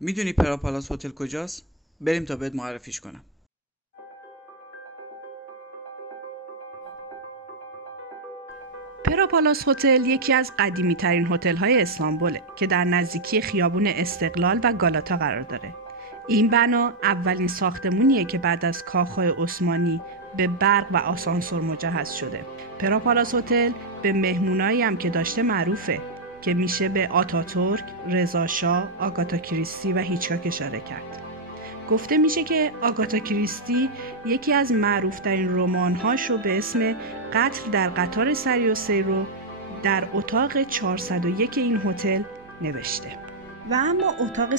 میدونی پراپالاس هتل کجاست؟ بریم تا بهت معرفیش کنم. پراپالاس هتل یکی از قدیمی ترین هتل های استانبوله که در نزدیکی خیابون استقلال و گالاتا قرار داره. این بنا اولین ساختمونیه که بعد از کاخهای عثمانی به برق و آسانسور مجهز شده. پراپالاس هتل به مهمونایی هم که داشته معروفه که میشه به آتاتورک، رضا شاه، آگاتا کریستی و هیچکاک اشاره کرد. گفته میشه که آگاتا کریستی یکی از معروفترین رمان‌هاش رو به اسم قتل در قطار سری و سیر رو در اتاق 401 این هتل نوشته. و اما اتاق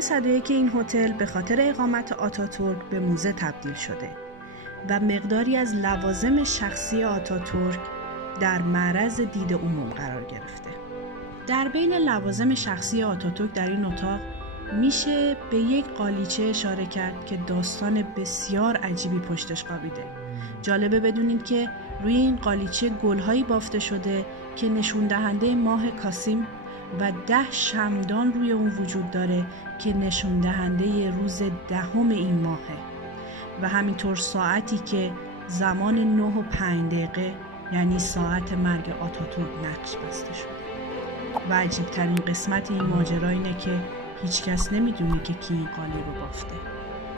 101 این هتل به خاطر اقامت آتاتورک به موزه تبدیل شده و مقداری از لوازم شخصی آتاتورک در معرض دید عموم قرار گرفته. در بین لوازم شخصی آتاتورک در این اتاق میشه به یک قالیچه اشاره کرد که داستان بسیار عجیبی پشتش خوابیده. جالبه بدونید که روی این قالیچه گل‌هایی بافته شده که نشون دهنده ماه کاسیم و 10 شمعدان روی اون وجود داره که نشون دهنده روز 10 این ماهه و همینطور ساعتی که زمان 9:05 یعنی ساعت مرگ آتاتورک نقش بسته شده. و عجیب‌ترین قسمت این ماجرا اینه که هیچ کس نمیدونه که کی این قالی رو بافته.